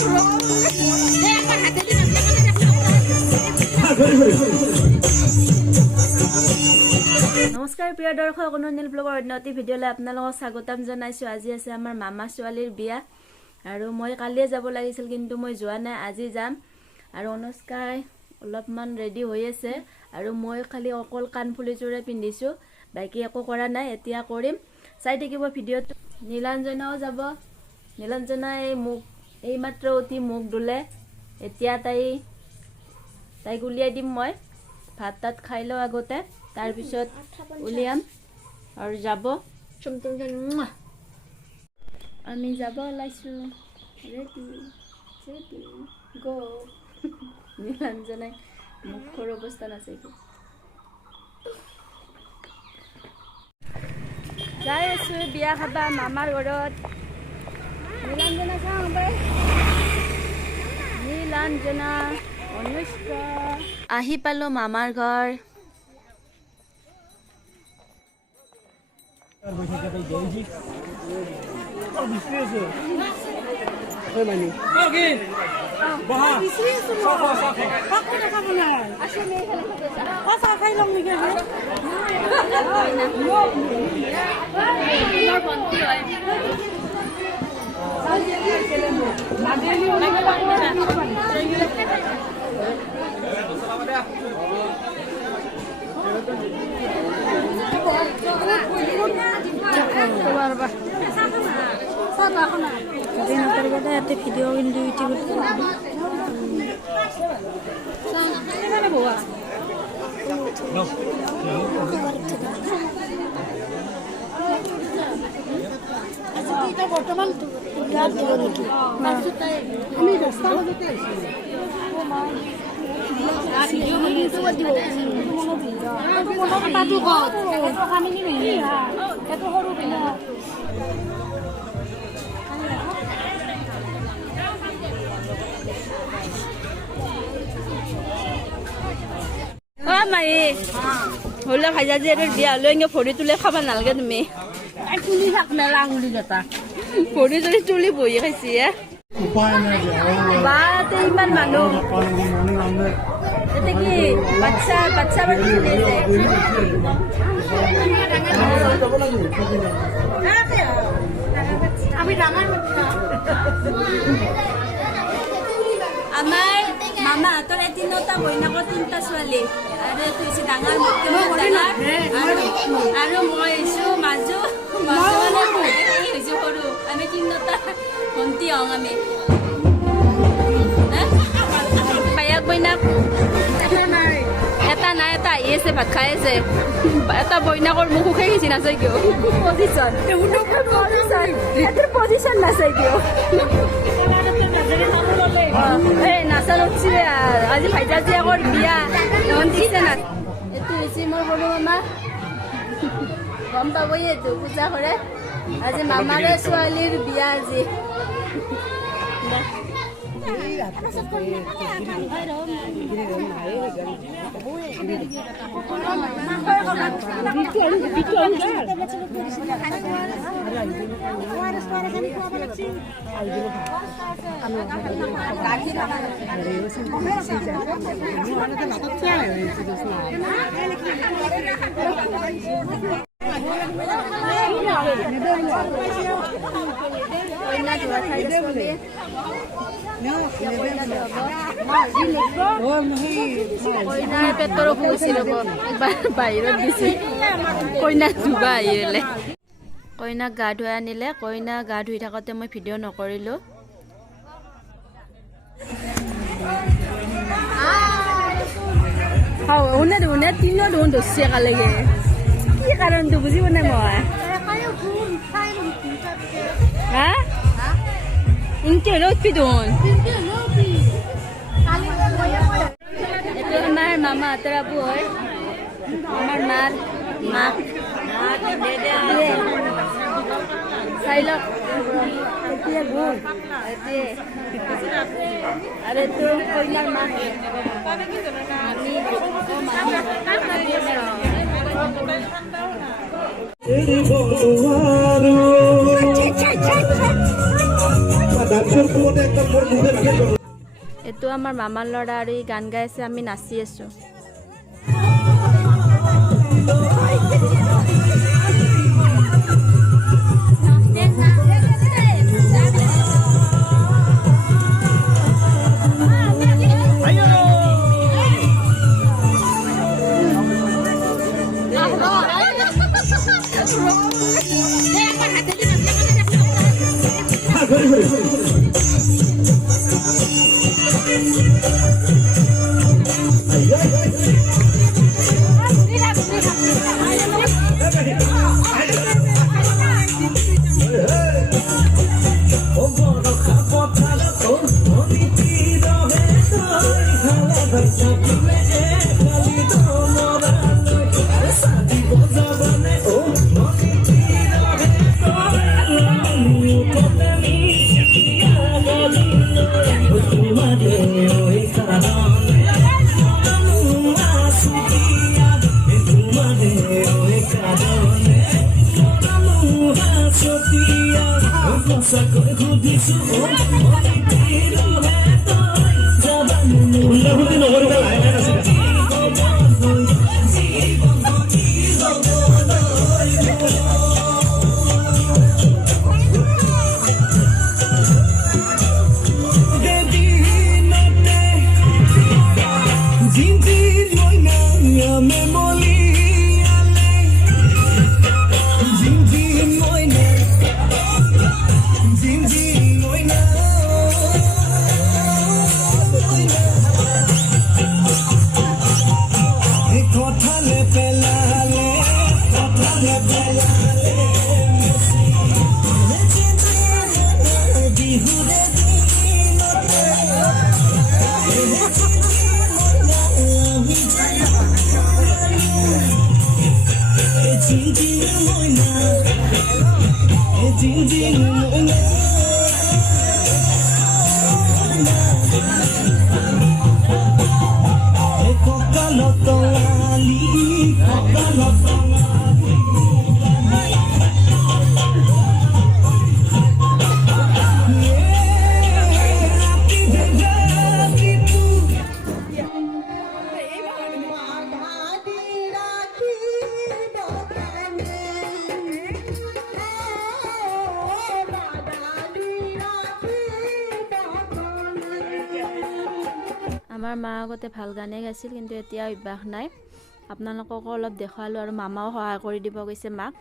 নমস্কাৰ প্ৰিয় দৰ্শক, অনুনীল ব্লগৰ অন্যটি ভিডিঅ'লৈ আপোনালোকক স্বাগতম জনাইছোঁ। আজি আছে আমাৰ মামা ছোৱালীৰ বিয়া আৰু মই কালিয়ে যাব লাগিছিল কিন্তু মই যোৱা নাই, আজি যাম। আৰু অনুষ্কাই অলপমান ৰেডি হৈ আছে আৰু মই খালি অকল কাণফুলিযোৰে পিন্ধিছোঁ, বাকী একো কৰা নাই। এতিয়া কৰিম, চাই থাকিব ভিডিঅ'টো। নীলাঞ্জনাও যাব। নীলাঞ্জনাই এইমাত্ৰ উঠি মুখ ধুলে, এতিয়া তাইক উলিয়াই দিম। মই ভাত তাত খাই লওঁ আগতে, তাৰপিছত উলিয়াম আৰু যাব। আমি যাব ওলাইছোঁ, ৰেডি গো। নীলাঞ্জনাই মুখৰ অৱস্থা নাছে। যাই আছোঁ বিয়া খাবা মামাৰ ঘৰত। নীলাঞ্জনা চাওঁ বাই, নীলাঞ্জনা অনুষ্কা। আহি পালোঁ মামাৰ ঘৰ। ভিডিঅ' কিন্তু ইউটিউবত বৰ্তমান আমি 10টা বজাতে মায়ে হলে ভাজা যে বিয়া হলে এনেকে ভৰি তুলি খাব নালাগে। তুমি তুলি থাক মেলা আঙুলি এটা ভৰি যদি তুলি বহি খাইছি বাতে ইমান মানুহ। এতিয়া কি বাচ্চা বাচ্চা আমাৰ মামাহঁতৰ 3টা বইনাকৰ 3টা ছোৱালী আৰু এইটো হৈছে ডাঙৰ আৰু মই হৈছোঁ মাজু হৈছোঁ সৰু। আমি 3টা ভণ্টি হওঁ। আমি বায়েক বইনাক এটা নাই, এটা আহি আছে ভাত খাই আছে। এটা বইনাকৰ মুখ উখাই গেছি নাচাই কিয় পজিশ্যন নাচাই কিয় নাচা উঠছে। আজি ভাইজা জীয়েকৰ বিয়া দিছে না। এইটো হৈছে মোৰ সৰু মামা, গম পাবই এইটো পূজা কৰে। আজি মামাৰে ছোৱালীৰ বিয়া আজি। কইনাৰ পেটৰ অসুখ হৈছিল, বাহিৰত দিছে। কইনাক ধুবা আহিলে, কইনাক গা ধুৱাই আনিলে। কইনা গা ধুই থাকোঁতে মই ভিডিঅ' নকৰিলোঁ। শুনে তিনিও দেখোন ধৰিছে একেলগে, কি কাৰণটো বুজি পোৱা নাই মই। হা ইনকে হলেও উঠবি দেখোন। এইটো আমাৰ মামাহঁতৰ আবু হয়, আমাৰ মাক চাই লওক। আৰু এইটো কইনাৰ মাক। এইটো আমাৰ মামাৰ ল'ৰা আৰু ই গান গাই আছে, আমি নাচি আছো। আমাৰ মা আগতে ভাল গানে গাইছিল, কিন্তু এতিয়া অভ্যাস নাই। আপোনালোককো অলপ দেখুৱালোঁ আৰু মামাও সহায় কৰি দিব গৈছে মাক।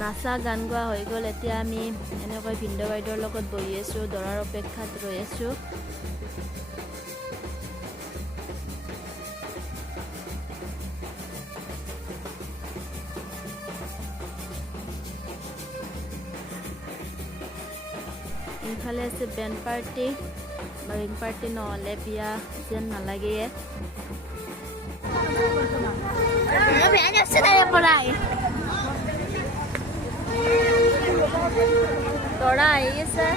নাচা গান গোৱা হৈ গ'ল। এতিয়া আমি এনেকৈ ভিন্দ বাইদেউৰ লগত বহি আছোঁ, দৰাৰ অপেক্ষাত ৰৈ আছোঁ। এইফালে আছে বেণ্ড পাৰ্টি, বেণ্ড পাৰ্টি নহ'লে বিয়া যেন নালাগে। দৰা আহি আছে।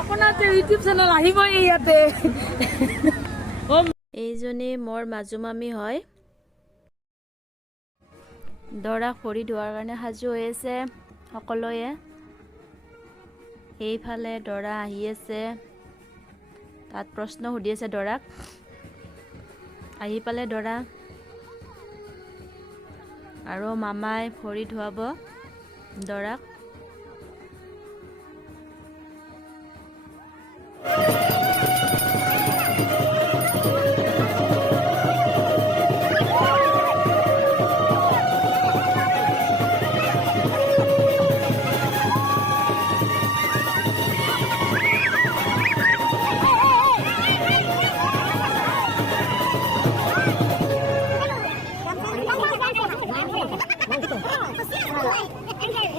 আপোনাৰ ইউটিউব চেনেল আহিবই ইয়াতে। এইজনী মোৰ মাজু মামী হয়। দৰাক ভৰি ধোৱাৰ কাৰণে সাজু হৈ আছে সকলোৱে। এইফালে দৰা আহি আছে, তাত প্ৰশ্ন সুধি আছে দৰাক। আহি পালে দৰা আৰু মামাই ভৰি ধুৱাব দৰাক।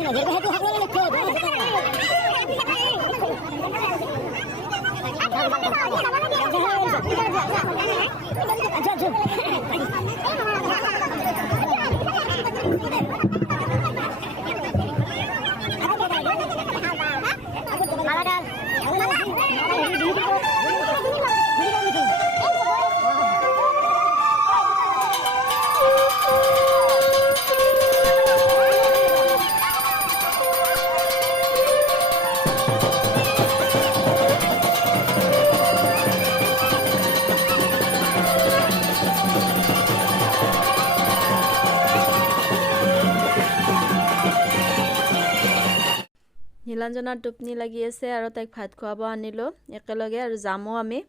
Ini মহিলাজনৰ টোপনি লাগি আছে আৰু তাইক ভাত খুৱাব আনিলো একেলগে আৰু যামো আমি।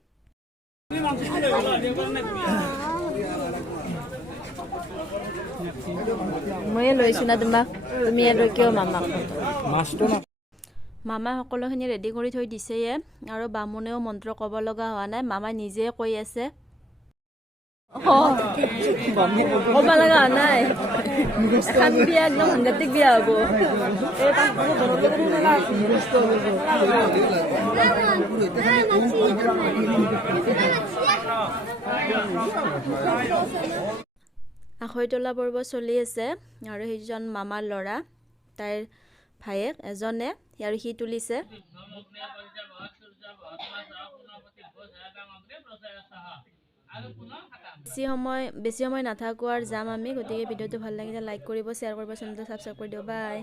ময়ে লৈছো না তোমাক, তুমি আৰু কিয় মামাক? মামা সকলোখিনি ৰেডি কৰি থৈ দিছেয়ে আৰু বামুণেও মন্ত্ৰ ক'ব লগা হোৱা নাই, মামাই নিজে কৈ আছে। ক'ব লগা হোৱা নাই, এখন বিয়া একদম সাংঘাতিক বিয়া হ'ব। আখৈ তোলা পৰ্ব চলি আছে আৰু সেইজন মামাৰ ল'ৰা, তাইৰ ভায়েক এজনে আৰু সি তুলিছে। বেছি সময় নাথাকোঁ আৰু যাম আমি। গতিকে ভিডিঅ'টো ভাল লাগিলে লাইক কৰিব, শ্বেয়াৰ কৰিব, চেনেলটো ছাবস্ক্ৰাইব কৰি দিওঁ। বাই।